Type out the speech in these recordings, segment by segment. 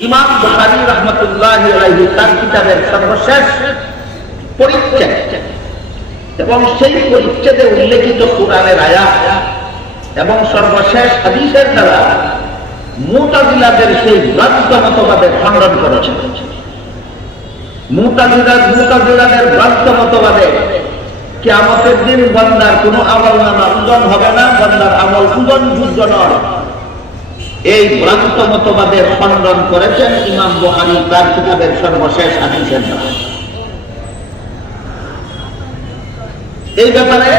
ইমাম বুখারী রাহমাতুল্লাহি আলাইহি তার কিতাবের সর্বশেষ পরিচ্ছেদ এবং সেই পরিচ্ছেদে উল্লেখিত কোরআনের আয়াত এবং সর্বশেষ হাদিসের দ্বারা মুতাজিলাদের সেই ভ্রান্ত মতবাদের খণ্ডন করেছেন। মুতাজিলাদের ভ্রান্ত মতবাদে কিয়ামতের দিন বান্দার কোনো আমলনামা ওজন হবে না, বান্দার আমল ওজনযোগ্য নয়, এই ভ্রান্ত মতবাদের খণ্ডন করেছেন ইমাম বুখারী তার কিতাবের সর্বশেষ হাদিসের দ্বারা। এই ব্যাপারে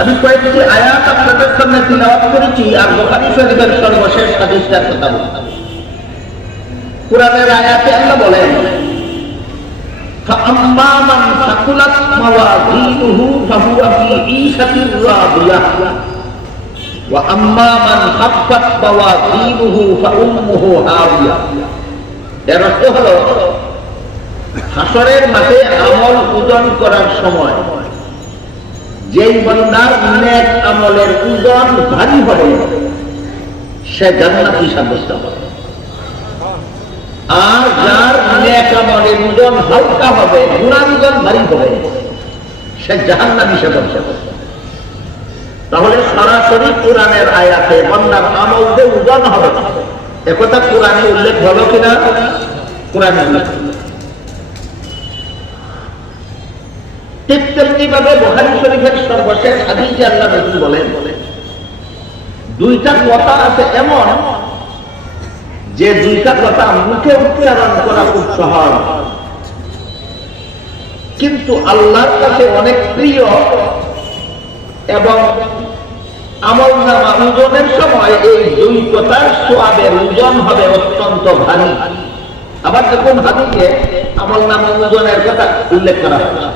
আমি কয়েকটি আয়াত আপনাদের সামনে তিলাওয়াত করেছি আর বুখারী শরীফের সর্বশেষ হাদিসটার কথা বলছি। কুরআনের আয়াতে আল্লাহ বলেন, فَأَمَّا مَنْ ثَقُلَتْ مَوَازِينُهُ فَهُوَ فِي عِيشَةٍ رَاضِيَةٍ وَأَمَّا مَنْ خَفَّتْ مَوَازِينُهُ فَأُمُّهُ هَاوِيَةٌ। এর অর্থ হলো হাসরের মাঠে আমল ওজন করার সময় যেই বান্দার নেক আমলের ওজন ভারী হবে সে জান্নাতি সাব্যস্ত হবে, আর যার নেক আমলের ওজন হালকা হবে, গুনার ওজন ভারী হবে, সে জাহান্নামী সাব্যস্ত হবে। তাহলে সরাসরি কোরআনের আয়াতে বান্দার আমল যে ওজন হবে একথা কোরআনে উল্লেখ হলো কিনা? কোরআনে উল্লেখ। ঠিক তেমনি ভাবে বুখারী শরীফের সর্বশেষ হাদিসে আল্লাহ রাসূল বলেন, দুইটা কথা আছে এমন যে দুইটা কথা মুখে উচ্চারণ করা খুব সহজ, কিন্তু আল্লাহর কাছে অনেক প্রিয় এবং আমলনামা ওজনের সময় এই দুই কথার সওয়াবের ওজন হবে অত্যন্ত ভারী। আবার দেখুন হাদিসে আমলনামা ওজনের কথা উল্লেখ করা হয়েছে,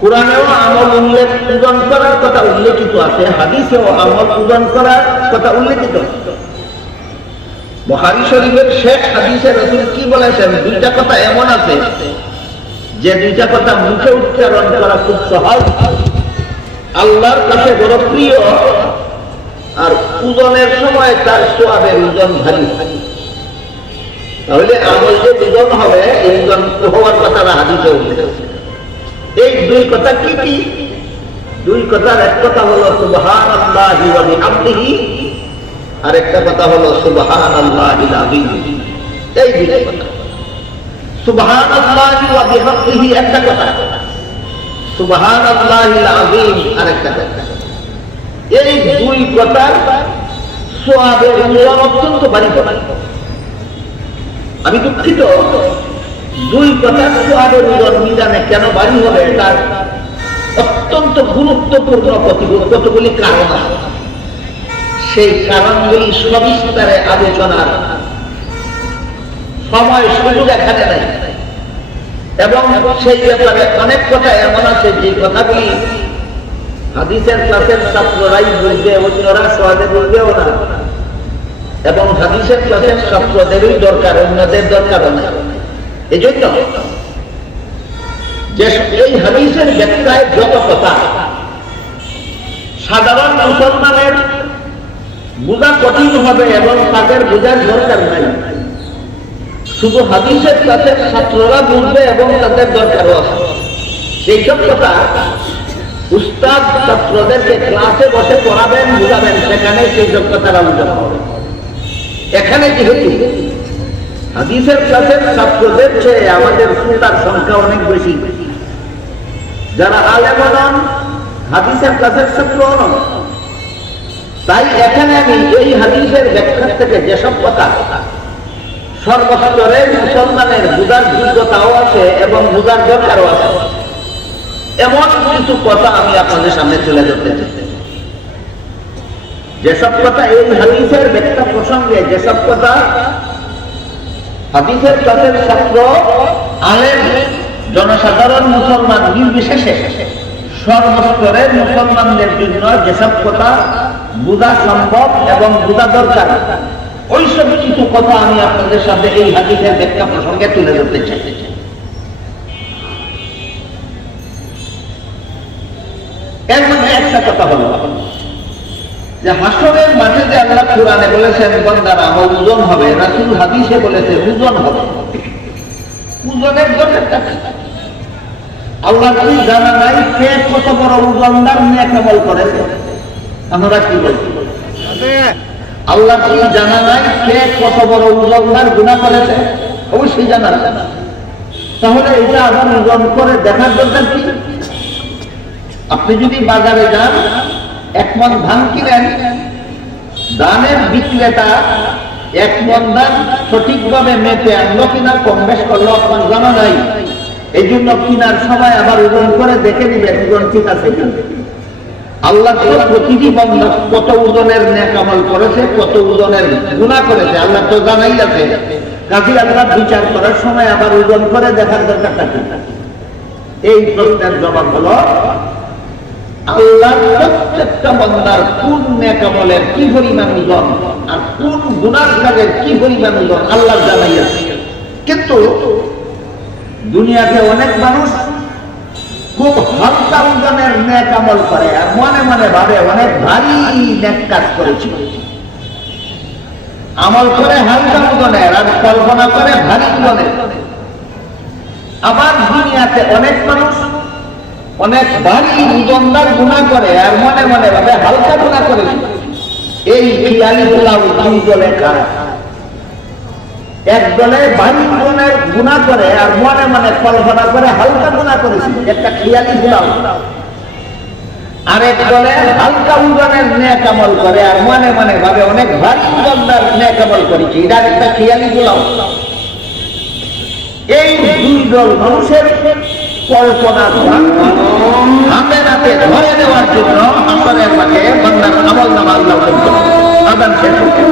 কোরআনেও আমল ওজন করার কথা উল্লেখিত আছে, হাদিসেও আমল ওজন করার কথা উল্লেখিত। বুখারী শরীফের শেষ হাদিসে রাসূল কি বলেছেন? দুইটা কথা এমন আছে যে দুইটা কথা মুখে উচ্চারণ করা খুব সহজ, আল্লাহর কাছে বড় প্রিয়, আর ওজনের সময় তার সওয়াবের ওজন ভারী। তাহলে আমল যে ওজন হবে এই ওজন হওয়ার কথা হাদিসে উল্লেখ আছে। এই দুই কথা কি কি? দুই কথার এক কথা হলো সুবহানাল্লাহি ওয়া বিহামদিহি, আর একটা কথা হলো সুবহানাল্লাহিল আযীম। এই দুই কথা, সুবহানাল্লাহি ওয়া বিহামদিহি একটা কথা, সুবহানাল্লাহিল আযীম আরেকটা কথা। এই দুই কথার সওয়াবের ওজন অত্যন্ত ভারী কথা। আমি দুঃখিত, দুই কথার সওয়াবের ওজন মিজানে কেন ভারী হবে তার অত্যন্ত গুরুত্বপূর্ণ কতগুলি কারণ আছে। সেই কারণগুলি সবিস্তারে আলোচনার সময় সুযোগ এখানে নাই, এবং সেই ব্যাপারে অনেক কথা এমন আছে যে কথাগুলি হাদিসের ক্লাসের ছাত্ররাই বুঝবে, অন্যরা সহজে বুঝবেও না, এবং হাদিসের ক্লাসের ছাত্রদেরই দরকার, অন্যদের দরকার না। এই জন্য যে এই হাদিসের ব্যাখ্যায় যত কথা সাধারণ মুসলমানের বোঝা কঠিন হবে এবং তাদের বোঝার দরকার নাই, শুধু হাদিসের ক্লাসের ছাত্ররা বুঝবে এবং তাদের দরকারও আছে। সেই সব কথা উস্তাদ ছাত্রদেরকে ক্লাসে বসে পড়াবেন, বুঝাবেন, সেখানে সেই সব কথার আলোচনা হবে। এখানে যেহেতু হাদিসের ক্লাসের ছাত্রদের চেয়ে আমাদের শ্রোতার সংখ্যা অনেক বেশি, যারা আলেম নন, হাদিসের ক্লাসের ছাত্র নন, তাই এখানে আমি এই হাদিসের ব্যাখ্যা থেকে যেসব কথা সর্বস্তরের মুসলমানের বুঝার যোগ্যতাও আছে এবং বুঝার দরকারও আছে, এমন কিছু কথা আমি আপনাদের সামনে তুলে ধরতে চাই। যেসব কথা এই হাদিসের ব্যাখ্যা প্রসঙ্গে, যেসব কথা হাদিসের ক্লাসের ছাত্র, আলেম, জনসাধারণ মুসলমান নির্বিশেষে সর্বস্তরের মুসলমানদের জন্য যেসব কথা বোঝা সম্ভব এবং বোঝা দরকার, ওইসব কিছু কথা আমি আপনাদের সামনে এই হাদিসের ব্যাখ্যা প্রসঙ্গে তুলে ধরতে চাই। এর মধ্যে একটা কথা হলো, যে হাসরের মাঠে যে আল্লাহ কোরআনে বলেছেন বান্দার আমল ওজন হবে, রাসূল হাদিসে বলেছে ওজন হবে। ওজনের দরকারটা কি? আল্লাহ কি জানা নাই কে কত বড় ওজনদার নেক আমল করেছে? আমরা কি বলছি? আল্লাহ কি জানা নাই কে কত বড় ওজনদার গুনাহ করেছে? অবশ্যই জানা। তাহলে এটা আবার ওজন করে দেখার দরকার কি? আপনি যদি বাজারে যান, এক মণ ধান কিনেন, ধানের বিক্রেতা এক মণ ধান সঠিকভাবে মেপে আনলো কিনা, কম বেশ করলো আপনার জানা নাই। এই জন্য কিনার সময় আবার ওজন করে দেখে নিবেন ওজন ঠিক আছে কিনা। আল্লাহ তো প্রতিটি বান্দা কত ওজনের নেক আমল করেছে, কত ওজনের গুনাহ করেছে আল্লাহ তো জানাই আছে। কাজী আল্লাহ বিচার করার সময় আবার ওজন করে দেখার দরকারটা কি? এই প্রশ্নের জবাব হলো আল্লাহ প্রত্যেকটা বান্দার কোন নেক আমলের কি পরিমাণ ওজন আর কোন গুনাহ কাজের কি পরিমাণ ওজন আল্লাহ জানাই আছে। কিন্তু দুনিয়াতে অনেক মানুষ খুব হালকা ওজনের নেক আমল করে আর মনে মনে ভাবে অনেক ভারী নেক কাজ করেছি। আমল করে হালকা ওজনের আর কল্পনা করে ভারী ওজনের। আবার দুনিয়াতে অনেক মানুষ অনেক ভারী ওজনদার গুনাহ করে আর মনে মনে ভাবে হালকা গুনাহ করেছি। এই খিয়ালি গুলা দুই দলে খারাপ। এক দলে ভারী ওজনের গুনাহ করে আর মনে মনে কল্পনা করে হালকা গুনাহ করেছি, একটা খিয়ালি গুলাও। আরেক দলে হালকা ওজনের নেক আমল করে আর মনে মনে ভাবে অনেক ভারী ওজনদার নেক আমল করেছি, এটা একটা খিয়ালি গুলাও। এই দুই দল মানুষের কল্পনা হাতে নাতে ধরে দেওয়ার জন্য আমাদের মাঠে বান্দার আমল নামা আল্লাহ আদান শেষ হচ্ছে।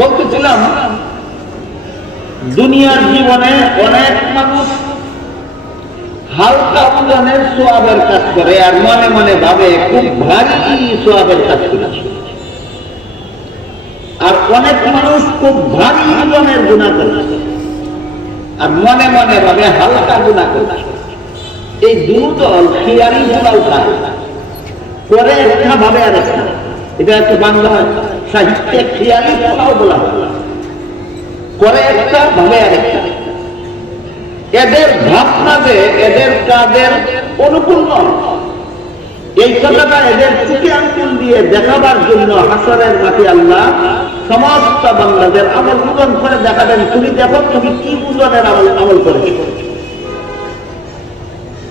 বলতেছিলাম দুনিয়ার জীবনে অনেক মানুষ হালকা ওজনের সওয়াবের কাজ করে আর মনে মনে ভাবে খুব ভারী সওয়াবের কাজ করেছে। আর অনেক মানুষ খুব ভারী ওজনের গুনাহ করে আর মনে মনে ভাবে হালকা গুনাহ করে। এই দুই দল খিয়ালি গুনাহ খায়, করে একটা ভাবে আর একটা। এটা একটা বাংলা সাহিত্যে খিয়ালি গুনাহ বলা হয়, করে একটা ভাবে আর একটা। এদের ভাবনা যে এদের কাজের অনুকূল নয়, এই কথাটা এদের চোখে আঙ্গুল দিয়ে দেখাবার জন্য হাসরের মাঠে আল্লাহ সমস্ত বান্দাদের আমল ওজন করে দেখাবেন, তুমি দেখো তুমি কি ওজনের আমল করেছো।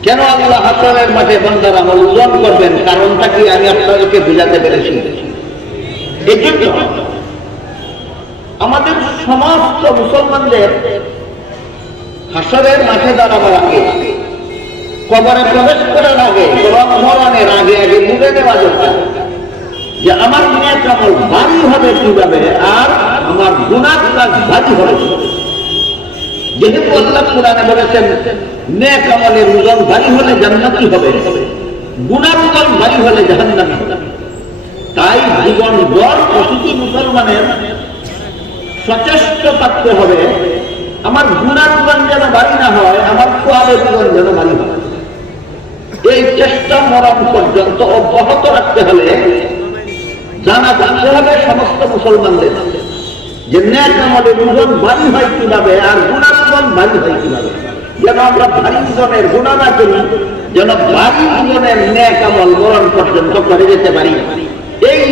কেন আল্লাহ হাসরের মাঠে বান্দার আমল ওজন করবেন? কারণটা কি আমি আপনাদেরকে বোঝাতে পেরেছি। এই জন্য আমাদের সমস্ত মুসলমানদের হাসরের মাঠে দাঁড়াবার আগে, কবরে প্রবেশ করার আগে, মরণের আগে আগে বুঝে নেওয়া দরকার যে আমার নেক আমল ভারী হবে কিভাবে আর আমার গুনাহ কাজ ভারী হবে। যেহেতু আল্লাহ কোরআনে বলেছেন নেক আমলের ওজন ভারী হলে জান্নাতি হবে, গুনাহ ওজন ভারী হলে জাহান্নামী হবে। তাই জীবন ভর প্রতিটি মুসলমানের সচেষ্ট থাকতে হবে আমার গুনাহ ওজন যেন ভারী না হয়, আমার কোয়ালের ওজন যেন ভারী হয়। এই চেষ্টা মরণ পর্যন্ত অব্যাহত রাখতে হলে জানা জানতে হবে সমস্ত মুসলমানদের যে নেক আমলের ওজন ভারী হয় কিভাবে আর গুনাহ ওজন ভারী হয় কিভাবে, যেন আমরা ভারী ওজনের গুনাহ না করি, যেন ভারী ওজনের নেক আমল মরণ পর্যন্ত করে যেতে পারি। এই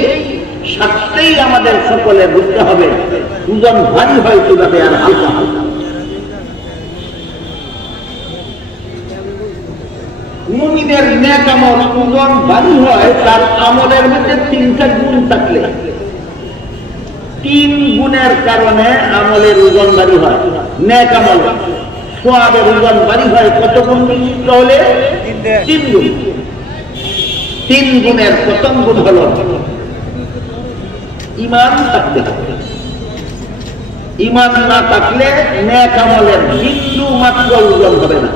স্বার্থেই আমাদের সকলে বুঝতে হবে ওজন ভারী হয় কিভাবে আর হালকা হালকা। মুমিনের নেক আমল ওজন ভারী হয় তার আমলের মধ্যে তিনটা গুণ থাকলে, তিন গুণের কারণে আমলের ওজন ভারী হয়। নেক আমল সওয়াবের ওজন ভারী হয় কত গুণ বিশিষ্ট হলে? তিন গুণ। তিন গুণের প্রথম গুণ হল ঈমান থাকতে হবে। ঈমান না থাকলে নেক আমলের বিন্দু মাত্র ওজন হবে না।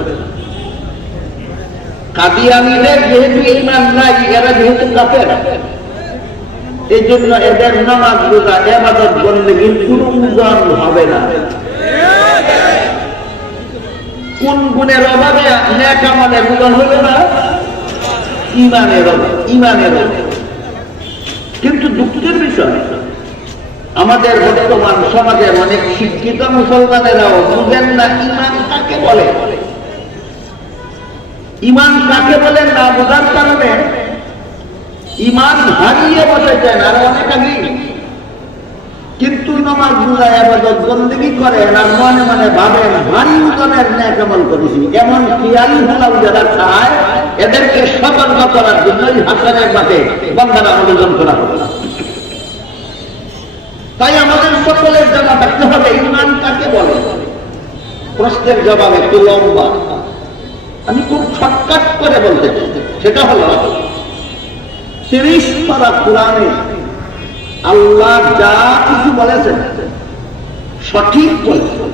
কাদিয়ানীদের যেহেতু ঈমান নাই, এরা যেহেতু কাফের, এই জন্য এদের নামাজ রোজা ইবাদত বন্দেগীর কোনো ওজন হবে না। কোন গুণের অভাবে নেক আমলের ওজন হবে না? ঈমানের অভাবে, ঈমানের অভাবে। কিন্তু দুঃখের বিষয় আমাদের বর্তমান সমাজের অনেক শিক্ষিত মুসলমানেরাও বুঝেন না ঈমান কাকে বলে। ঈমান কাকে বলে না বোঝার কারণে ঈমান হারিয়ে বসেছেন আর অনেক আগে, কিন্তু নামাজ রোজা ইবাদত বন্দেগী করেন আর মনে মনে ভাবেন ভারী ওজনের নেক আমল করেছি। এমন খেয়ালি ভুলাও যারা চায় এদেরকে সতর্ক করার জন্যই হাসরের মাঠে বান্দারা আবেদন করা হবে। তাই আমাদের সকলের জানা থাকতে হবে ঈমান কাকে বলে। প্রশ্নের জবাব একটু লম্বা, আমি খুব শর্টকাট করে বলতে চাই। সেটা হলো 30 পারা কোরআনে আল্লাহ যা কিছু বলেছেন সঠিক বলেছেন,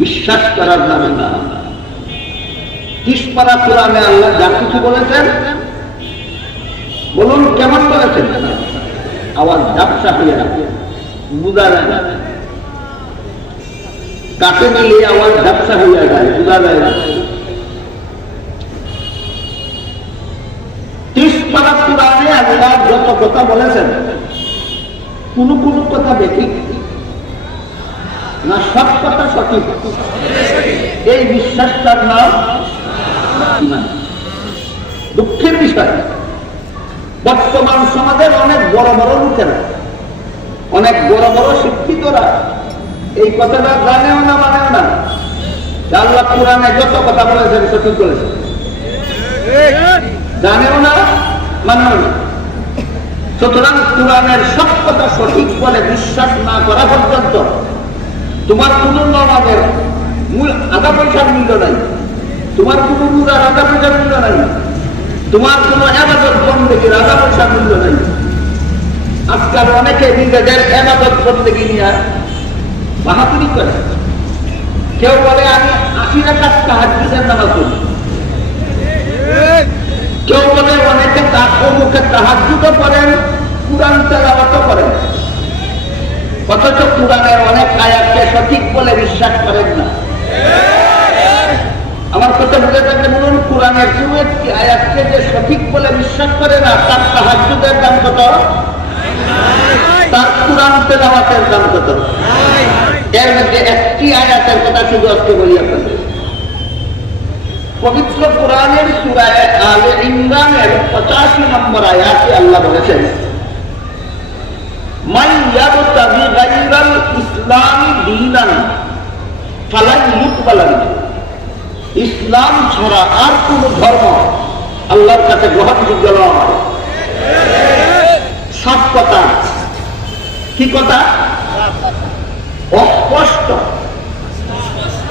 বিশ্বাস করার নামে না। 30 পারা কোরআনে আল্লাহ যা কিছু বলেছেন, বলুন কেমন বলেছেন? আওয়াজ ঝাপসা হয়ে যাবে, বুঝা যায় না। কাকে মিলিয়ে আওয়াজ ঝাপসা হয়ে যায়, বুঝা যায় না। 30 পারা কোরআনে আল্লাহ যত কথা বলেছেন, কোন কোন কথা বেঠিক না, সব কথা সঠিক, এই বিশ্বাসটার নাম ঈমান। দুঃখের বিষয় বর্তমান সমাজের অনেক বড় বড় লোকেরা, অনেক বড় বড় শিক্ষিতরা এই কথাটা জানেও না, মানেও না। আল্লাহ কোরআনে যত কথা বলেছেন সঠিক বলেছেন, জানেও না, মানেও না। সুতরাং কোরআনের সব কথা সঠিক বলে বিশ্বাস না করা পর্যন্ত তোমার কোন নামাজের আধা পয়সার মূল্য নাই, তোমার কোন রোজার আধা পয়সার মূল্য নাই, তোমার কোন ইবাদত বন্দেগীর আধা পয়সার মূল্য নাই। আজকাল অনেকে নিজেদের ইবাদত বন্দেগী নিয়ে বাহাদুরি করে। কেউ বলে আমি 80 রাকাত তাহাজ্জুদের নামাজ পড়ি, কেউ বলে অনেকে অমুকে তাহাজ্জুদও করেন, কুরআন তেলাওয়াতও করেন, অথচ কুরআনের অনেক আয়াতকে সঠিক বলে বিশ্বাস করেন না। আমার কথা বুঝে থাকলে বলুন, কুরআনের কোন একটি আয়াতকে যে সঠিক বলে বিশ্বাস করে না, তার তাহাজ্জুদের দাম কত? তার কুরআন তেলাওয়াতের দাম কত? এর মধ্যে একটি আয়াতের কথা শুধু আজকে বলি আপনাদের। পবিত্র কোরআনের সূরা আলে ইমরানের 85 নম্বর আয়াতে আল্লাহ বলেছেন, মান ইয়াবতাগি গায়রাল ইসলামি দীনান ফালান ইউকবালা মিনহু। ইসলাম ছাড়া আর কোন ধর্ম আল্লাহর কাছে গ্রহণযোগ্য নয়। সব কথা, কি কথা? অস্পষ্ট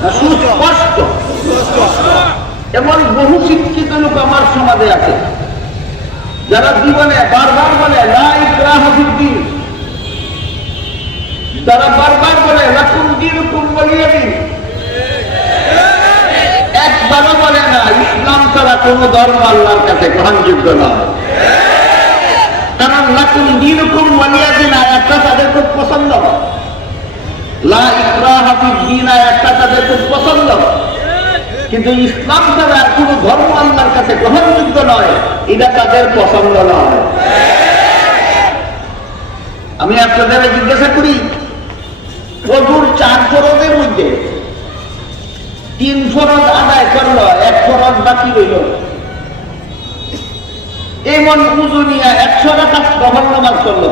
না সুস্পষ্ট। এমন বহু শিক্ষিত লোক আমার সমাজে আছে যারা জীবনে বারবার বলে লা ইকরাহা ফিদ্দীন, তারা বারবার বলে লাকুম দীনুকুম ওয়ালিয়া দীন, একবারও বলে না ইসলাম ছাড়া কোন ধর্ম আল্লাহর কাছে গ্রহণযোগ্য নয়। কারণ লাকুম দীনুকুম ওয়ালিয়া দীন আয়াতটা তাদের খুব পছন্দ, লা ইকরাহা ফিদ্দীন আয়াতটা তাদের খুব পছন্দ, কিন্তু ইসলাম ছাড়া কোন ধর্ম আল্লাহর কাছে গ্রহণযোগ্য নয় এটা তাদের পছন্দ নয়। আমি আপনাদের জিজ্ঞাসা করি, ওযুর 4 ফরজের মধ্যে 3 ফরজ আদায় করলো, 1 ফরজ বাকি রইল, এমন উযু নিয়ে 100 রাকাত নফল নামাজ করলো,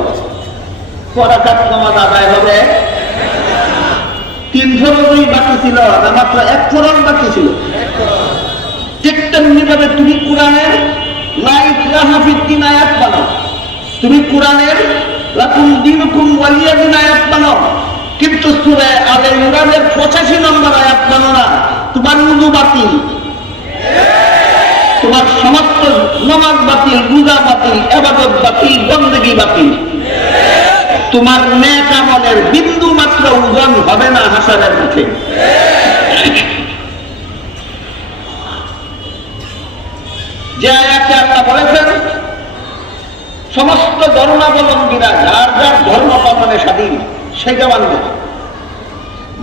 কয় রাকাত নামাজ আদায় হবে? 3 ফরজই বাকি ছিল না, মাত্র 1 ফরজ বাকি ছিল। ঠিক তেমনি ভাবে তুমি কোরআনের লা ইকরাহা ফিদ্দীন আয়াত বানাও, তুমি কোরআনের লাকুম দীনুকুম ওয়ালিয়া দীন আয়াত বানাও, কিন্তু সূরা আলে ইমরানের 85 নম্বর আয়াত বানাও না, তোমার উযু বাতিল, তোমার সমস্ত নামাজ বাতিল, রোজা বাতিল, ইবাদত বাতিল, বندگی বাতিল। তোমার নেক আমলের বিন্দু মাত্র ওজন হবে না হাসরের মুখে। যে আয়াতে আল্লাহ বলেছেন সমস্ত ধর্মাবলম্বীরা যার যার ধর্ম পালনে স্বাধীন, সেটা মানবে।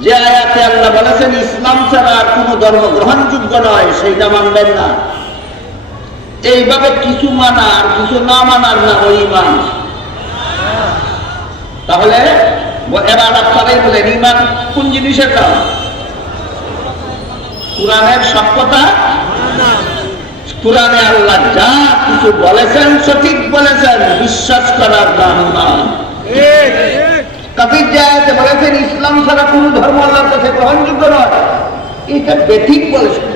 যে আয়াতে আল্লাহ বলেছেন ইসলাম ছাড়া আর কোন ধর্ম গ্রহণযোগ্য নয়, সেইটা মানবেন না। এইভাবে কিছু মানা আর কিছু না মানার না ওই ঈমান। তাহলে এবার আপনারাই বলেন ঈমান কোন জিনিসের নাম? কোরআনের সব কথা, কোরআনে আল্লাহ যা কিছু বলেছেন সঠিক বলেছেন, বিশ্বাস করার নাম ঈমান। কবির যে আয়াতে বলেছেন ইসলাম ছাড়া কোন ধর্ম আল্লাহর কাছে গ্রহণযোগ্য নয়, এটা বেঠিক বলেছেন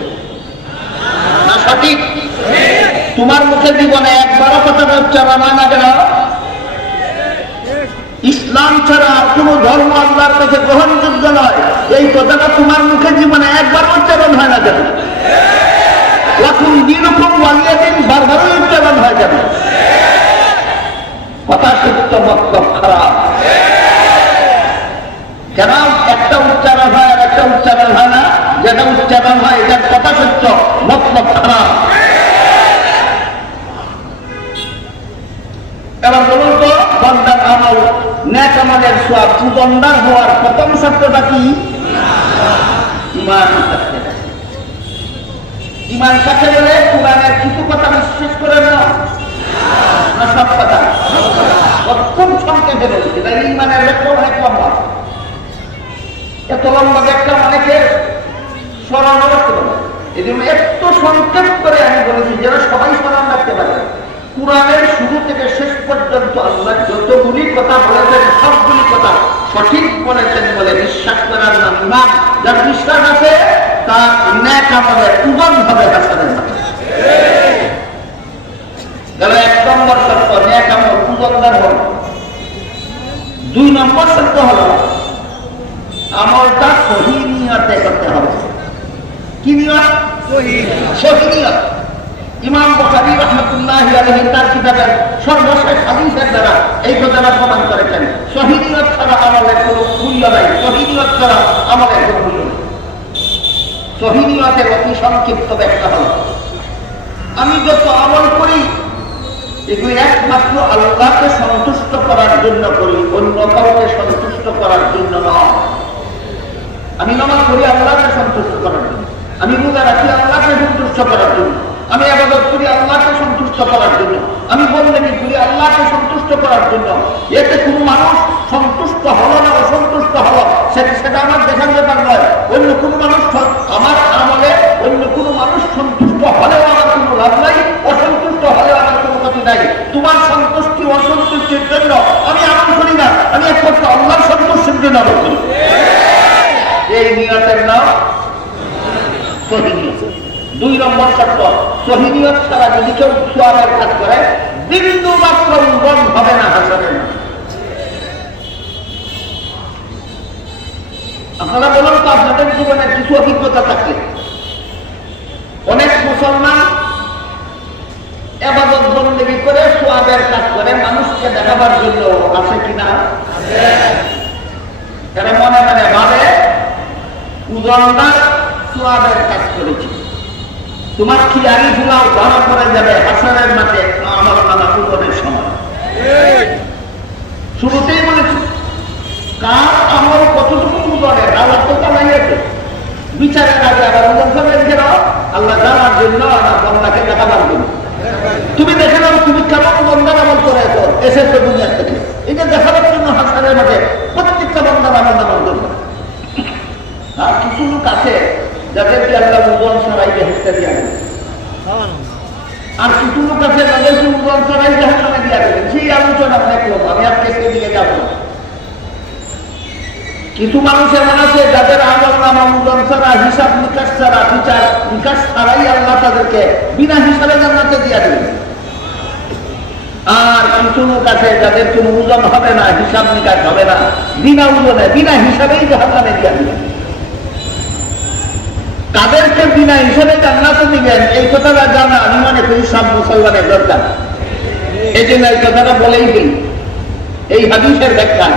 না সঠিক? তোমার মুখে জীবনে একবারও কথাটা উচ্চারণ হয় না কেন? ইসলাম ছাড়া আর কোন ধর্ম আল্লাহর কাছে গ্রহণযোগ্য নয়, এই কথাটা তোমার মুখে জীবনে একবার উচ্চারণ হয় না কেন? লাকুম দীনুকুম ওয়ালিয়া দীন বারবারই উচ্চারণ হয় কেন? কথা সত্য, মতলব খারাপ। কেন একটা উচ্চারণ হয় আর একটা উচ্চারণ হয় না? যেটা উচ্চারণ হয় এটার কথা সত্য, মতলব খারাপ। এবার বলুন তো, বান্দার আমল, নেক আমলের সওয়াব সুগন্ধার হওয়ার প্রথম শর্তটা কি? ঈমান থাকতে হবে। ঈমান কাকে বলে? কোরআনের কিছু কথা বিশ্বাস করে না সব কথা? খুব সংক্ষেপে বলছি, তাই ঈমানের ব্যাখ্যা অনেক লম্বা। এত লম্বা ব্যাখ্যা অনেকে স্মরণ রাখতে পারে, এই জন্য একটু সংক্ষেপ করে আমি বলেছি যেন সবাই স্মরণ রাখতে পারে। কোরআনের শুরু থেকে শেষ পর্যন্ত আল্লাহ যতগুলি কথা বলেছেন সবগুলি কথা সঠিক বলেছেন বলে বিশ্বাস করার নাম ঈমান। যার বিশ্বাস আছে তার নেক আমলের ওজন হবে হাসানের নামে। গেল 1 নম্বর শর্ত, নেক আমল ওজনদার হবে। 2 নম্বর শর্ত হলো আমলটা সহি নিয়তে করতে হবে। কি নিয়ত? সহি নিয়ত। ইমাম বুখারী রাহমাতুল্লাহি আলাইহি তার কিতাবের সর্বশেষ হাদিসের দ্বারা এই কথাটা প্রমাণ করেছেন, সহি নিয়ত ছাড়া আমলের কোনো মূল্য নাই, সহি নিয়ত ছাড়া আমলের কোনো মূল্য নেই। সহি নিয়তের অতি সংক্ষিপ্ত ব্যাখ্যা হলো, আমি যত আমল করি এগুলি একমাত্র আল্লাহকে সন্তুষ্ট করার জন্য করি, অন্য কাউকে সন্তুষ্ট করার জন্য নয়। আমি নামাজ পড়ি আল্লাহকে সন্তুষ্ট করার জন্য, আমি রোজা রাখি আল্লাহকে সন্তুষ্ট করার জন্য, আমি ইবাদত করি আল্লাহকে সন্তুষ্ট করার জন্য, আমি বন্দেগী করি আল্লাহকে সন্তুষ্ট করার জন্য। এতে কোনো মানুষ সন্তুষ্ট হলো না অসন্তুষ্ট হলো সেটা আমার দেখার ব্যাপার নয়। অন্য কোনো মানুষ আমার আমলে অন্য কোনো মানুষ নিয়তের নাম সহিহ। 2 নম্বর শর্ত, সহিহ নিয়ত ছাড়া যদি কেউ সওয়াবের কাজ করে বিন্দু মাত্র উদ্ভব হবে না হাসরের মাঠে। আপনারা বলুন তো, আপনাদের জীবনে কিছু অভিজ্ঞতা থাকলে, অনেক মুসলমান ইবাদত বন্দেগী করে সওয়াবের কাজ করে মানুষকে দেখাবার জন্য, আছে কিনা? এরা মনে মনে ভাবে উজনদার সওয়াবের কাজ করেছি, তোমার খিয়ারি গুলাও ধরা পড়ে যাবে হাসরের মাঠে আমল নামা পূরণের সময়। শুরুতেই বলেছি কার আমল কতটুকু উজনের আল্লাহ তো জানাইয়াছে, বিচারের আগে আবার উজন করবেন কেন? আল্লাহ জানার জন্য, বান্দাকে দেখাবার জন্য। তুমি দেখে নাও তুমি কেমন বন্দার আমল করে এসেছো দুনিয়ার থেকে, এটা দেখাবার জন্য হাসরের মাঠে প্রত্যেকটা বন্দার আমল নামাল করবে। আর কিছু লোক আছে যাদেরকে আল্লাহ উজন ছাড়াই বেহেশতে দিয়া দেবে, আর কিছু লোক আছে যাদেরকে উজন ছাড়াই জাহান্নামে দিয়া দেবেন। সেই আলোচনা অনেক লোক, আমি আজকে সেদিকে যাব না। কিছু মানুষ এমন আছে যাদের আমল নামা উজন ছাড়া, হিসাব নিকাশ ছাড়া, বিচার নিকাশ ছাড়াই আল্লাহ তাদেরকে বিনা হিসাবে জান্নাতে দিয়া দেবেন। আর কিছু লোক আছে যাদের কোনো ওজন হবে না, হিসাব নিকাশ হবে না, বিনা ওজনে বিনা হিসাবেই জাহান্নামে দিয়া দিবেন। তাদেরকে বিনা হিসাবে জান্নাতে দিবেন, এই কথাটা জানা আমি মনে করি সব মুসলমানের দরকার। এই জন্য এই কথাটা বলেই দিই। এই হাদিসের ব্যাখ্যা,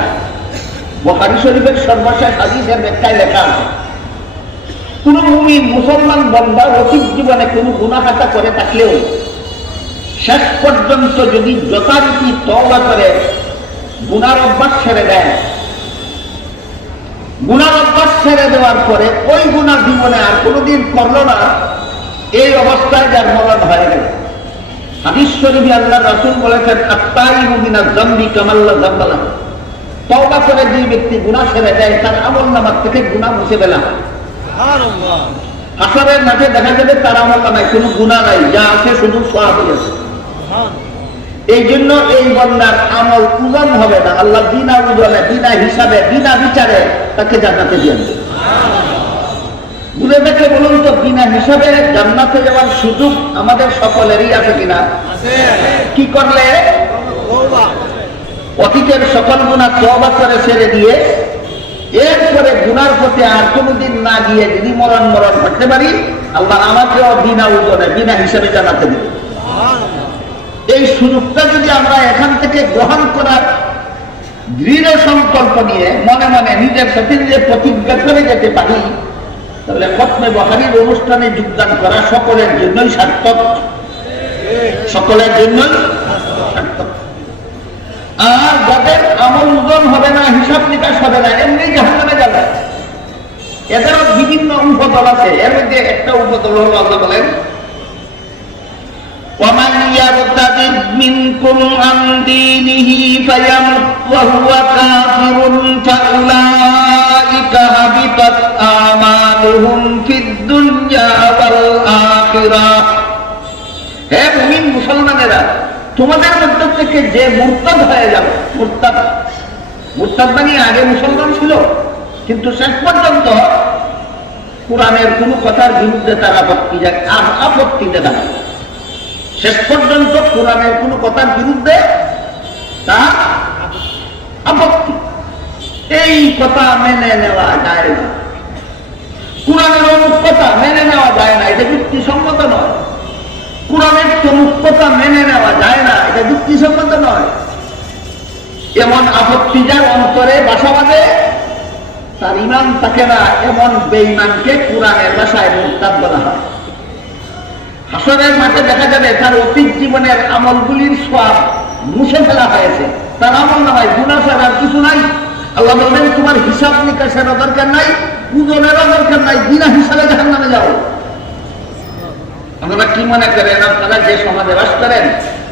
বুখারী শরীফের সর্বশেষ হাদিসের ব্যাখ্যায় লেখা আছে, কোন মুমিন মুসলমান বান্দা অতীত জীবনে কোনো গুনাহ খাতা করে থাকলেও শেষ পর্যন্ত যদি যথারীতি তওবা করে গুনার অভ্যাস ছেড়ে দেয়, গুনার অভ্যাস ছেড়ে দেওয়ার পরে ওই গুনাহ জীবনে আর কোনোদিন করলো না, এই অবস্থায় যার মরণ হয়ে গেল। হাদিস শরীফে আল্লাহ রাসূল বলেছেন, আত-তাইবু মিনাজ যামবি কামান লা যামবা লাহু। তওবা করে যে ব্যক্তি গুনাহ ছেড়ে দেয় তার আমলনামা থেকে গুনাহ মুছে ফেলা হয়। সুবহানাল্লাহ। হাসরের মাঠে দেখা যাবে তার আমলনামায় কোনো গুনাহ নাই, যা আছে শুধু সওয়াবই আছে। এই জন্য এই বান্দার আমল ওজন হবে না, আল্লাহ বিনা ওজনে বিনা হিসাবে বিনা বিচারে তাকে জান্নাতে দিয়ে দেবে। ভুলে দেখে বলুন তো, বিনা হিসাবে জান্নাতে যাওয়ার সুযোগ আমাদের সকলেরই আছে কিনা? কি করলে? অতীতের সকল গুনাহ তওবা করে ছেড়ে দিয়ে এরপরে গুনার পথে আর কোনোদিন না গিয়ে যদি মরণ করতে পারি, আল্লাহ আমাকেও বিনা ওজনে বিনা হিসাবে জান্নাতে দিবে। এই সুযোগটা যদি আমরা এখান থেকে গ্রহণ করার দৃঢ় সংকল্প নিয়ে মনে মনে নিজের সাথে নিজে প্রতিজ্ঞা করে যেতে পারি, তাহলে খতমে বুখারীর অনুষ্ঠানে যোগদান করা সকলের জন্যই সার্থক, সকলের জন্যই সার্থক। আর যাদের আমল ওজন হবে না, হিসাব নিকাশ হবে না, এমনি জাহান্নামে যাবে, এদেরও বিভিন্ন উপদল আছে। এর মধ্যে একটা উপদল হলো আল্লাহ বলেন, وَمَنْ يَرْتَدِدْ مِنْكُمْ عَنْ دِينِهِ فَيَمُتْ وَهُوَ كَافِرٌ فَأُولَئِكَ حَبِطَتْ أَعْمَالُهُمْ فِي الدُّنْيَا وَالْآخِرَةِ। হে মুমিন মুসলমানেরা, তোমাদের মধ্য থেকে যে মুরতাদ হয়ে যাবে, মুরতাদ মানে আগে মুসলমান ছিল কিন্তু শেষ পর্যন্ত কোরআনের কোন কথার বিরুদ্ধে তার আপত্তি দেখায়, শেষ পর্যন্ত কোরআনের কোন কথার বিরুদ্ধে তার আপত্তি, এই কথা মেনে নেওয়া যায় না, কোরআনের অমুক কথা মেনে নেওয়া যায় না, এটা যুক্তিসঙ্গত নয়, কোরআনের তমুক কথা মেনে নেওয়া যায় না, এটা যুক্তিসঙ্গত নয়, এমন আপত্তি যার অন্তরে বাসা বাঁধে তার ঈমান থাকে না, এমন বেঈমানকে কোরআনের ভাষায় মুরতাদ বলা হয়। হাসরের মাঠে দেখা যাবে তার অতীত জীবনের আমলগুলির সওয়াব মুছে ফেলা হয়েছে, তার আমলনামায় গুনাহ ছাড়া আর কিছু নাই। আল্লাহ বলবেন, তোমার হিসাব নিকাশের দরকার নাই, ওজনেরও দরকার নাই, বিনা হিসাবে জাহান্নামে যাও। আপনারা কি মনে করেন, আপনারা যে সমাজে বাস করেন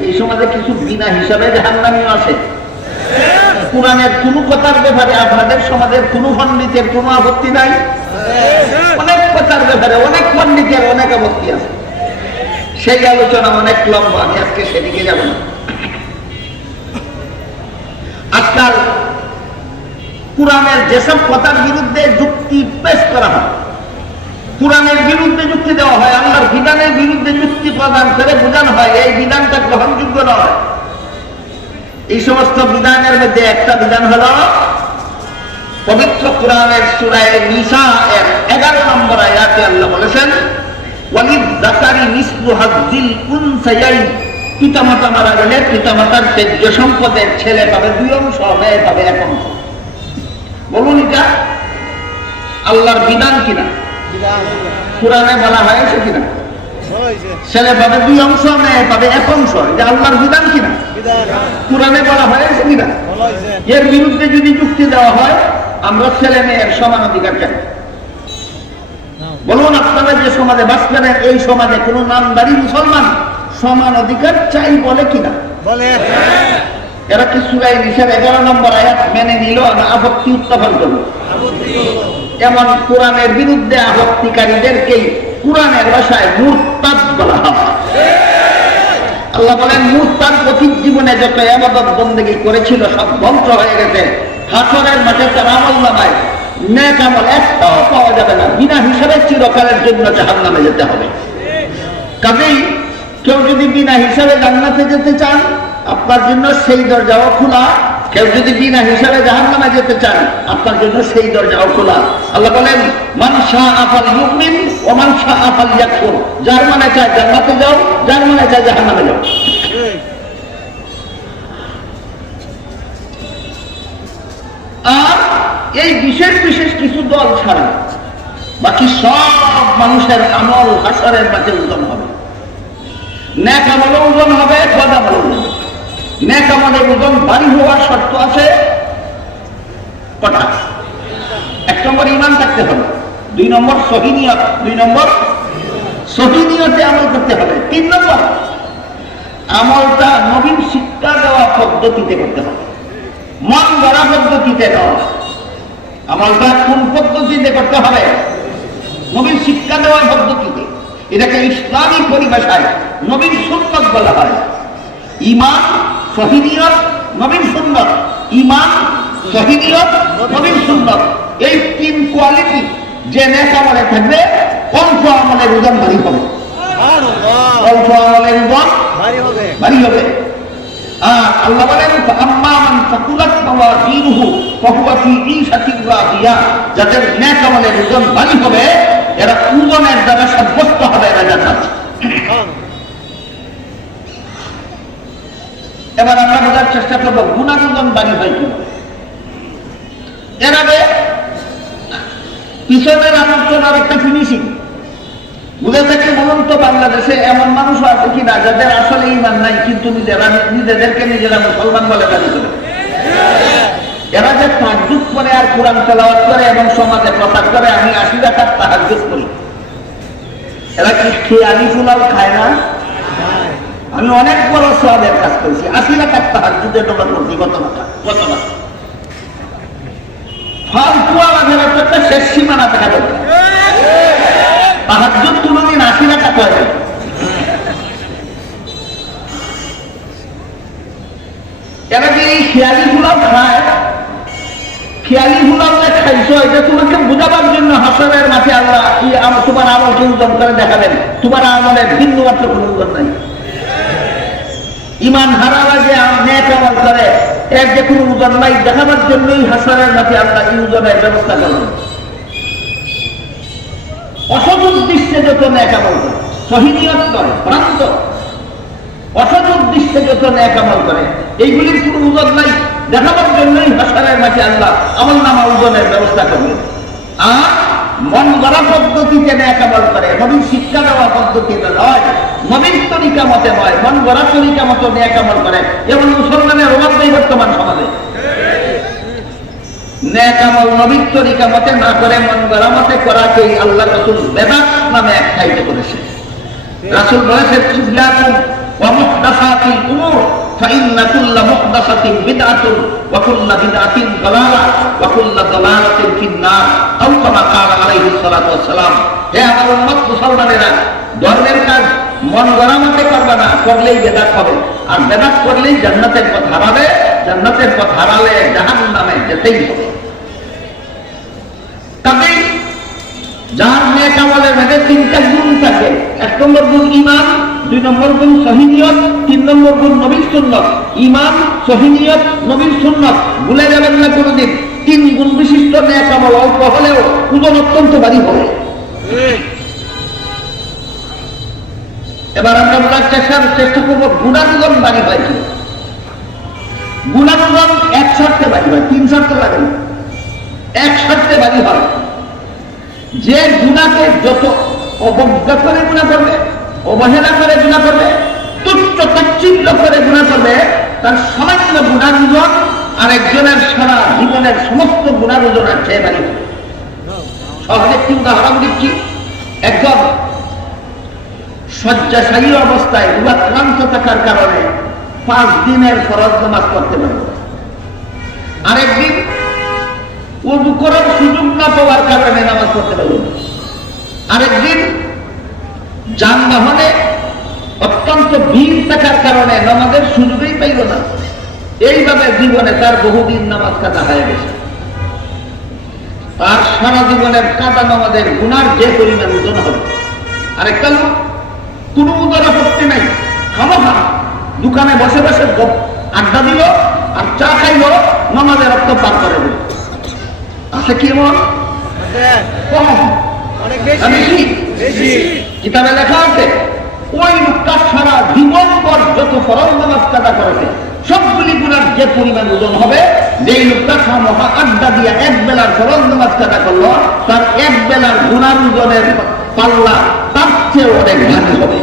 এই সমাজে কিছু বিনা হিসাবে জাহান্নামীও আছে? কোরআনের কোন কথার ব্যাপারে আপনাদের সমাজের কোন পণ্ডিতের কোন আপত্তি নাই? অনেক কথার ব্যাপারে অনেক পণ্ডিতের অনেক আপত্তি আছে, সেই আলোচনা অনেক লম্বা, আমি আজকে সেদিকে যাব না। আজকাল কোরআনের যেসব কথার বিরুদ্ধে যুক্তি পেশ করা হয়, কোরআনের বিরুদ্ধে যুক্তি দেওয়া হয়, আল্লাহর বিধানের বিরুদ্ধে যুক্তি প্রদান করে বোঝানো হয় এই বিধানটা গ্রহণযোগ্য নয়, এই সমস্ত বিধানের মধ্যে একটা বিধান হলো পবিত্র কোরআনের সূরা নিসা এর 11 নম্বর আয়াতে আল্লাহ বলেছেন, ওয়ালিয-যাকারি মিসলু হাযযিল উনসায়াইন, পিতামাতা মারা গেলে পিতামাতার তেজ্য সম্পদের ছেলে পাবে 2 অংশ, মেয়ে পাবে 1 অংশ। বলুন এটা আল্লাহর বিধান কিনা? কোরআনে বলা হয়েছে কিনা? ছেলে পাবে 2 অংশ, মেয়ে পাবে 1 অংশ। এটা আল্লাহর বিধান কিনা? কোরআনে বলা হয়েছে কিনা? এর বিরুদ্ধে যদি যুক্তি দেওয়া হয়, আমরা ছেলে মেয়ের সমান অধিকার চাই। বলুন আপনারা যে সমাজে বাস করেন, এই সমাজে কোন নামদারি মুসলমান সমান অধিকার চাই বলে কিনা? বলে। এরা কি সূরা নিসার 11 নম্বর আয়াত মেনে নিল না আপত্তি উত্থাপন করলো? এমন কোরআনের বিরুদ্ধে আপত্তিকারীদেরকেই কোরআনের ভাষায় মুরতাদ বলা হয়। আল্লাহ বলেন, মুরতাদ অতীত জীবনে যত ইবাদত বন্দেগী করেছিল সব ধ্বংস হয়ে গেছে। হাসরের মাঠে তার আমলনামায় নেক আমল একটাও পাওয়া যাবে না, বিনা হিসাবে চিরকালের জন্য জাহান্নামে যেতে হবে। কাজেই কেউ যদি বিনা হিসাবে জান্নাতে যেতে চান, আপনার জন্য সেই দরজাও খোলা। কেউ যদি বিনা হিসাবে জাহান্নামে যেতে চান, আপনার জন্য সেই দরজাও খোলা। আল্লাহ বলেন, মান শাআ ফালইউমিন ওয়া মান শাআ ফালইয়াকফুর, যার মনে চায় জান্নাতে যাও, যার মনে চায় জাহান্নামে যাও। আর এই বিশেষ বিশেষ কিছু দল ছাড়া বাকি সব মানুষের আমল হাসরের মাঠে ওজন হবে। নেক আমলও ওজন হবে, বদ আমলও ওজন হবে। নেক আমলের ওজন ভারী হওয়ার শর্ত আছে কটা? 1 নম্বর ঈমান থাকতে হবে, 2 নম্বর সহিহ নিয়ত, 2 নম্বর সহিহ নিয়তে আমল করতে হবে, 3 নম্বর আমলটা নবীর শিক্ষা দেওয়া পদ্ধতিতে করতে হবে, মন গড়া পদ্ধতিতে নয়। আমলটা কোন পদ্ধতিতে করতে হবে? নবীর শিক্ষা দেওয়ার পদ্ধতিতে। এটাকে ইসলামী পরিভাষায় নবীর সুন্নাত বলা হয়। ঈমান, সহিহ নিয়ত, নবীর সুন্নাত। ঈমান, সহিহ নিয়ত, নবীর সুন্নাত। এই 3 কোয়ালিটি যে নেক আমলে থাকবে, অল্প আমলের ওজন ভারী হবে। অল্প আমলের ওজন ভারী হবে। আল্লাহ বলেন, আম্মা মান সাকুলাত মাওয়াজিনুহু ফাহুয়া ফি ঈশাতির রাদিয়া, যাদের নেক আমলের ওজন ভারী হবে, এরা ওজনের দ্বারা সাব্যস্ত হবে এরা জান্নাত। এবার আমরা বোঝার চেষ্টা করবো গুনাহ ওজন ভারী হয় কিভাবে। এর আগে পিছনের আলোচনার একটা ফিনিশিং বুঝে থাকলে বলুন তো, বাংলাদেশে এমন মানুষ আছে কিনা যাদের আসলে ঈমান নাই, কিন্তু নিজেদেরকে নিজেরা মুসলমান বলে দাবি করে? এরা যে তাহাজ্জুদ করে আর কোরআন তেলাওয়াত করে এবং সমাজে প্রচার করে আমি 80 রাকাত তাহাজ্জুদ করি, এরা কি খেয়ালি ফুলাও খায় না? আমি অনেক বড় সওয়াবের কাজ করেছি, 80 রাকাত তাহাজ্জুদের ডবল করছি। কত টাকা? ফালতু আমাদের একটা শেষ সীমানা থাকা দরকার। তাহাজ্জুদ কোনদিন 80 রাকাত হয় না। এরা যে এই খেয়ালি ফুলাও খায়, খেয়ালি ফুলাও খাইছো, এটা তোমাকে বোঝাবার জন্য হাসরের মাঠে আল্লাহ তোমার আমলকে ওজন করে দেখাবেন। তোমার আমলের ভিন্ন মাত্র কোনো ওজন নাই। ঈমান হারারা যে নেক আমল করে, এর যে কোনো ওজন নাই, দেখাবার জন্যই হাসরের মাঠে আল্লাহ এই ওজনের ব্যবস্থা করবেন। অসৎ উদ্দেশ্যে যত নেক আমল করে, সহিহ নিয়ত করে, ভ্রান্ত অসৎ উদ্দেশ্যে যত নেক আমল করে, এইগুলির কোনো ওজন নাই, দেখাবার জন্যই হাসরের মাঠে আল্লাহ আমলনামা ওজনের ব্যবস্থা করবেন। আর মন গড়া পদ্ধতিতে নেক আমল করে, নবীর শিক্ষা দেওয়া পদ্ধতিতে নয়, নবীর তরিকা মতে নয়, মন গড়া তরিকা মতো নেক আমল করে, এমন মুসলমানের অভাব নেই বর্তমান সমাজে। নেক আমল নবীর তরিকা মতে না করে মন গড়া মতে করাকেই আল্লাহ রাসূল বেদাত নামে আখ্যায়িত করেছেন। রাসূল বলেছেন, ইসলামুন ওয়া মুহদাসাতিল উমুর ফাইন্না কুল্লা মুহদাসাতিন বিদআতুন ওয়া কুল্লা বিদআতিন দালালা ওয়া কুল্লা দালালাতিন ফিন-নার, আও কামা ক্বালা আলাইহিস সালাতু ওয়াস সালাম। হে আমার উম্মত মুসলমানেরা, ধর্মের কাজ মন গড়া মতে করবে না, করলেই বেদাত হবে, আর বেদাত করলেই জান্নাতের পথ হারাবে, জান্নাতের পথ হারালে জাহান্নামে যেতেই হবে। যার নেক আমলের মধ্যে তিনটা গুণ থাকে। 1 নম্বর গুণ ঈমান, 2 নম্বর গুণ সহিহ নিয়ত, 3 নম্বর গুণ নবীর সুন্নাত। ঈমান, সহিহ নিয়ত, নবীর সুন্নাত ভুলে যাবেন না কোনোদিন। 3 গুণ বিশিষ্ট নেক আমল অল্প হলেও ওজন অত্যন্ত ভারী হবে। এবার আমরা বলার চেষ্টা করবো গুণানুগণ বাড়ি হয় কি। গুণানুগণ এক শর্তে বাড়ি হয়, 3 শর্তে লাগে না, এক শর্তে বাড়ি হয়। যে গুণাকে যত অবজ্ঞা করে গুণা করবে, অবহেলা করে গুণা করবে, তুচ্ছ তাচ্ছিল্য করে গুণা করবে, তার সামান্য গুণার ওজন আরেকজনের সারা জীবনের সমস্ত গুণার ওজনের চেয়ে বাড়ি হবে। সহজ একটি উদাহরণ দিচ্ছি। একজন শয্যাশায়ী অবস্থায় রোগাক্রান্ত থাকার কারণে 5 দিনের ফরজ নামাজ পড়তে পারবে। আরেকদিন ওযু করার সুযোগ না পাওয়ার কারণে নামাজ পড়তে পারবে। আরেকদিন যানবাহনে অত্যন্ত ভিড় থাকার কারণে নামাজের সুযোগই পাইল না। এইভাবে জীবনে তার বহুদিন নামাজ কাজা হয়ে গেছে। তার সারা জীবনের কাজা নামাজের গুনার যে পরিমাণ ওজন হবে। আরেকটা লোক কোনো উদার আপত্তি নাই, খামোখা দোকানে বসে বসে আড্ডা দিল আর চা খাইল, নামাজের রক্ত পার করে দিল। আছে কি এমন? কিতাবে লেখা আছে ওই লোকটা সারা জীবন পর যত ফরজ নামাজ কাজা করেছে সবগুলি গুনার যে পরিমাণ ওজন হবে, যেই লোকটা খামোখা আড্ডা দিয়ে 1 বেলার ফরজ নামাজ কাজা করলো, তার 1 বেলার গুনার ওজনের পাল্লা তার চেয়ে অনেক ভারী হবে।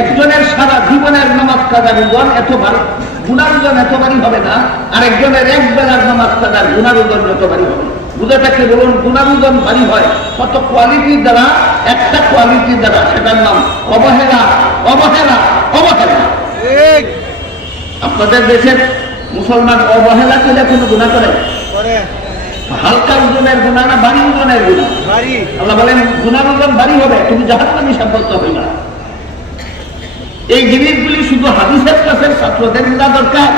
একজনের সারা জীবনের নামাজ কাজার ওজন এত ভারী, গুনার ওজন এত ভারী হবে না, আর একজনের 1 বেলার নামাজ কাজার গুনার ওজন যত ভারী হবে। বুঝে থাকলে বলুন, গুনার ওজন ভারী হয় কত কোয়ালিটির দ্বারা, একটা কোয়ালিটির দ্বারা, সেটার নাম অবহেলা, অবহেলা, অবহেলা। আপনাদের দেশের মুসলমান অবহেলা করলে কোনো গুনাহ করে? হালকা ওজনের গুনাহ না ভারী ওজনের গুনাহ? আল্লাহ বলেন গুনার ওজন ভারী হবে, তুমি জাহান্নামী সাব্যস্ত হইবা। এই জিনিসগুলি শুধু হাদিসের কাছে ছাত্রদের বোঝা দরকার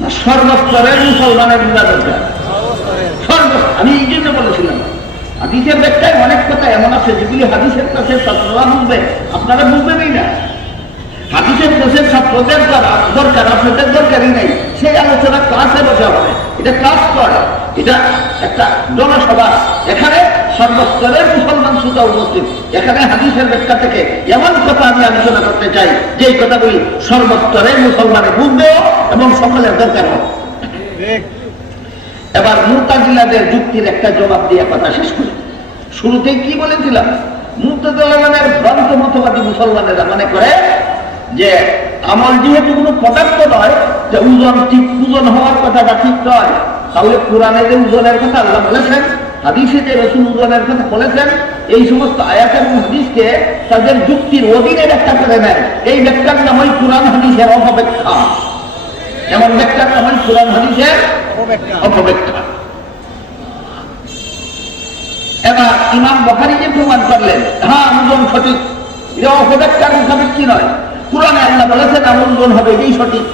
না সর্বস্তরের মুসলমানের বোঝা দরকার? আমি এই জন্য বলেছিলাম, হাদিসের ব্যাখ্যায় অনেক কথা এমন আছে যেগুলি হাদিসের কাছে ছাত্ররা বুঝবে, আপনারা বুঝবেনই না। হাদিসের কাছে ছাত্রদের দরকার, আপনাদের দরকারই নেই। সেই আলোচনা ক্লাসে বসা হবে, এটা ক্লাস করে, এটা একটা জনসভা। এখানে সর্বস্তরের মুসলমান শ্রোতা উপস্থিত। এখানে হাদিসের ব্যাখ্যা থেকে এমন কথা আমি আলোচনা করতে চাই যে এই কথাগুলি সর্বস্তরের মুসলমানে বুঝবেও এবং সকলের দরকার হবে। এবার মুতাজিলাদের যুক্তির একটা জবাব দিয়ে কথা শেষ করি। শুরুতেই কি বলেছিলাম? মুতাজিলাদের ভ্রান্ত মতবাদী মুসলমানেরা মনে করে যে আমল যেহেতু কোনো পদার্থ নয়, যে ওজন ঠিক, ওজন হওয়ার কথাটা ঠিক নয়, তাহলে কোরআনে যে ওজনের কথা আল্লাহ বলেছেন, হাদিসে যে রাসূল ওজনের কথা বলেছেন, এই সমস্ত আয়াত এবং হাদিসকে তাদের যুক্তির অধীনে ব্যাখ্যা করে নেয়। এই ব্যাখ্যার নামই কোরআন হাদিসের অপব্যাখ্যা। এমন ব্যাখ্যার নামই কোরআন হাদিসের অপব্যাখ্যা। এবার ইমাম বুখারী যে প্রমাণ করলেন, হ্যাঁ ওজন সঠিক, এটা অপব্যাখ্যার মোতাবেক কি নয়। কোরআনে আল্লাহ বলেছেন আমল ওজন হবে, এটাই সঠিক।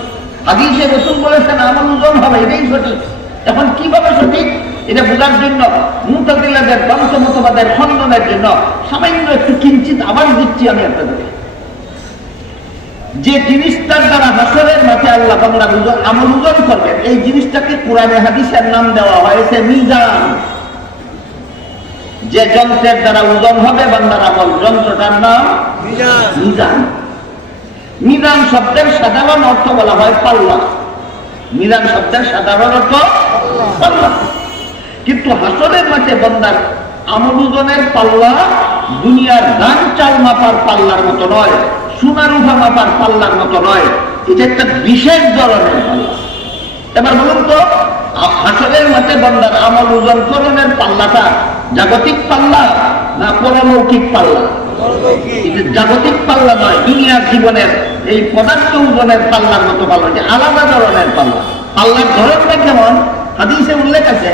হাদিসে রাসূল বলেছেন আমল ওজন হবে, এটাই সঠিক। এখন কিভাবে সঠিক এটা বোঝার জন্য মুতাজিলাদের ভ্রান্ত মতবাদের খণ্ডনের জন্য সামান্য একটু কিঞ্চিত আবার দিচ্ছি আমি আপনাদের। যে জিনিসটার দ্বারা হাসরের মাঠে আল্লাহ বান্দা আমল ওজন করবেন, এই জিনিসটাকে কোরআনে হাদিসের নাম দেওয়া হয়েছে মিজান। যে যন্ত্রের দ্বারা ওজন হবে বান্দার আমল, যন্ত্রটার নাম মিজান। মিজান শব্দের সাধারণ অর্থ বলা হয় পাল্লা। মিজান শব্দের সাধারণ অর্থ পাল্লা। কিন্তু হাসরের মাঠে বান্দার আমল ওজনের পাল্লা দুনিয়ার ধান চাল মাপার পাল্লার মতো নয়, সোনা রূপা মাপার পাল্লার মতো নয়। এটা একটা বিশেষ ধরনের পাল্লা। এবার বলুন তো, হাসরের মাঠে বান্দার আমল ওজন করণের পাল্লাটা জাগতিক পাল্লা না পরলৌকিক পাল্লা? জাগতিক পাল্লা নয়, দুনিয়ার জীবনের এই পদার্থ ওজনের পাল্লার মতো পাল্লা, যে আলাদা ধরনের পাল্লা। পাল্লার ধরনটা কেমন? হাদিসে উল্লেখ আছে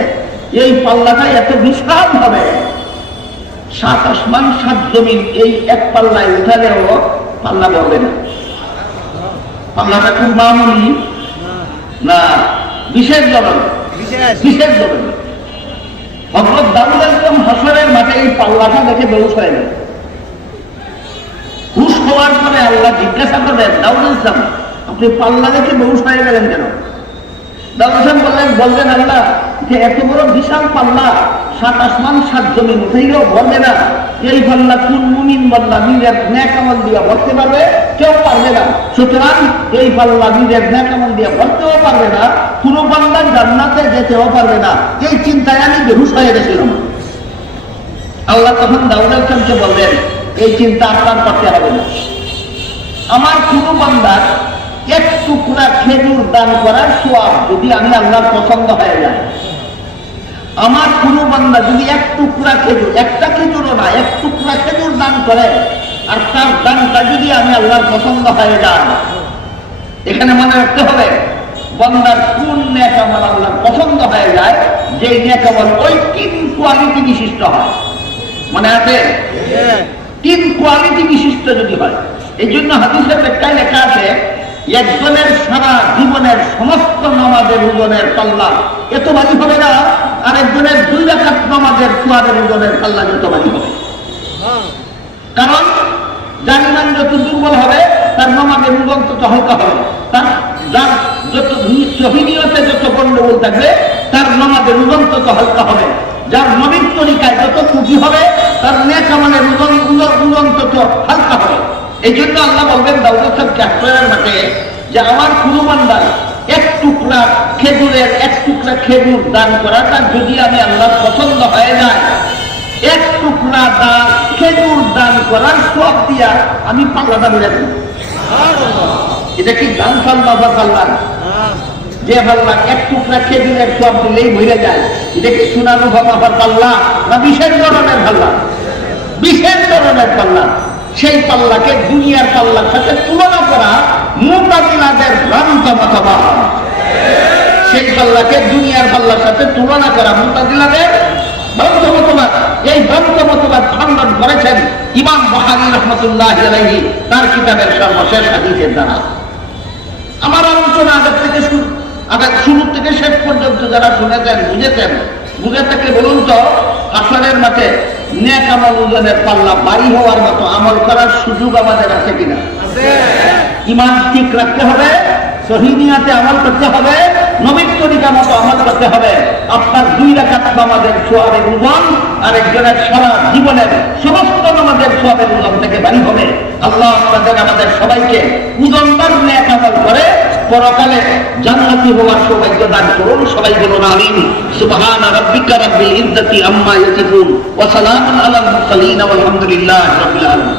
এই পাল্লাটা এত বিশাল হবে, 7 আসমান 7 জমিন এই এক পাল্লায় উঠালেও পাল্লা বলবে না। পাল্লাটা খুব মামুলি না, বিশেষ ধরনের, বিশেষ ধরনের। হযরত দাউদ আলাইহিস হাসরের মাঠে এই পাল্লাটা দেখে বেহুশ হয়ে গেল। হুশ হওয়ার পরে আল্লাহ জিজ্ঞাসা করলেন, দাউদ আলাইহিস সালাম আপনি পাল্লা দেখে বেহুশ হয়ে গেলেন কেন? দাউদ আলাইহিস সালাম বললেন আল্লাহ যে এত বড় বিশাল পাল্লা, 7 আসমান 7 জমিন উঠাইলেও ভরবে না। এই পাল্লা কোন মুমিন বান্দা নিজের নেক আমল দিয়ে ভরতে পারবে? কেউ পারবে না। সুতরাং এই পাল্লা নিজের নেক আমল দিয়ে ভরতেও পারবে না, কোনো বান্দা জান্নাতে যেতেও পারবে না। এই চিন্তায় আমি বেহুশ হয়ে গেছিলাম। আল্লাহ তখন দাউদ আলাইহিস সালামকে বললেন, এই চিন্তা আপনার করতে হবে না। আমার কোনো বান্দার এক টুকরা খেজুর দান করার সওয়াব যদি আমি আল্লাহর পছন্দ হয়ে যায়, আমার কোনো বান্দা যদি এক টুকরা খেজুর, একটা খেজুরও না, এক টুকরা খেজুর দান করে আর তার দানটা যদি আমি আল্লাহর পছন্দ হয়ে যায়, এখানে মনে রাখতে হবে বান্দার কোন নেক আমল আল্লাহর পছন্দ হয়ে যায়, যে নেক আমল ওই 3 কোয়ালিটি বিশিষ্ট হয়। মনে আছে? 3 কোয়ালিটি বিশিষ্ট যদি হয়। এই জন্য হাদিসের ব্যাখ্যায় লেখা আছে, একজনের সারা জীবনের সমস্ত নামাজের ওজনের পাল্লা এত ভারী হবে না, আর একজনের 2 রাকাত নামাজের সোয়াবের ওজনের পাল্লা যত ভারী হবে। কারণ যার ইমান যত দুর্বল হবে তার নামাজের ওজন তত হালকা হবে, যার যত সহিনিয়তে যত গন্ডগোল থাকবে তার নামাজের ওজন তত হালকা হবে, যার নবীর তরিকায় যত ত্রুটি হবে তার নেক আমলের ওজন তত হালকা হবে। এই জন্য আল্লাহ বলবেন দাউদ আলাইহিস সালামের মাঠে যে আমার কোনো বান্দার এক টুকরা খেজুর দান করাটা যদি আমি আল্লাহর পছন্দ হয়ে যায়, এক টুকরা খেজুর দান করার সওয়াব দিয়া আমি পাল্লাটা মিলে দেব। এটা কি দান পাল্লা বা পাল্লা? যে পাল্লা এক টুকরা খেজুরের সওয়াব দিলেই ভরে যায়, এটা কি সুনানো ভাবার পাল্লা না বিশেষ ধরনের পাল্লা? বিশেষ ধরনের পাল্লা। সেই পাল্লাকে দুনিয়ার পাল্লার সাথে তুলনা করা মুতাজিলাদের ভ্রান্ত মতবাদ। সেই পাল্লাকে দুনিয়ার পাল্লার সাথে তুলনা করা মুতাজিলাদের ভ্রান্ত মতবাদ। এই ভ্রান্ত মতবাদ খণ্ডন করেছেন ইমাম বুখারী রাহমাতুল্লাহি আলাইহি তার কিতাবের সর্বশেষ হাদিসের দ্বারা। আমার আলোচনা শুরু থেকে শেষ পর্যন্ত যারা শুনেছেন, বুঝে থাকলে বলুন তো, হাসরের মাঠে নেক আমল ওজনের পাল্লা ভারী হওয়ার মতো আমল করার সুযোগ আমাদের আছে কিনা? ঈমান ঠিক রাখতে হবে, সহিনিয়াতে আমল করতে হবে, নবীর তরিকা মতো আমল করতে হবে। আপনার 2 রাকাত নামাজের সওয়াবের ওজন আর একজনের সারা জীবনের সমস্ত নামাজের সওয়াবের ওজন থেকে ভারী হবে। আল্লাহ আমাদের সবাইকে ওজনদার নেক আমল করে পরকালে জান্নাতি হওয়ার সৌভাগ্য দান করুন। সবাই বলুন আমিন। সুবহানা রাব্বিকা রাব্বিল ইজ্জাতি আম্মা ইয়াসিফুন ওয়া সালামুন আলাল মুরসালিন ওয়া আলহামদুলিল্লাহি রাব্বিল আলামিন।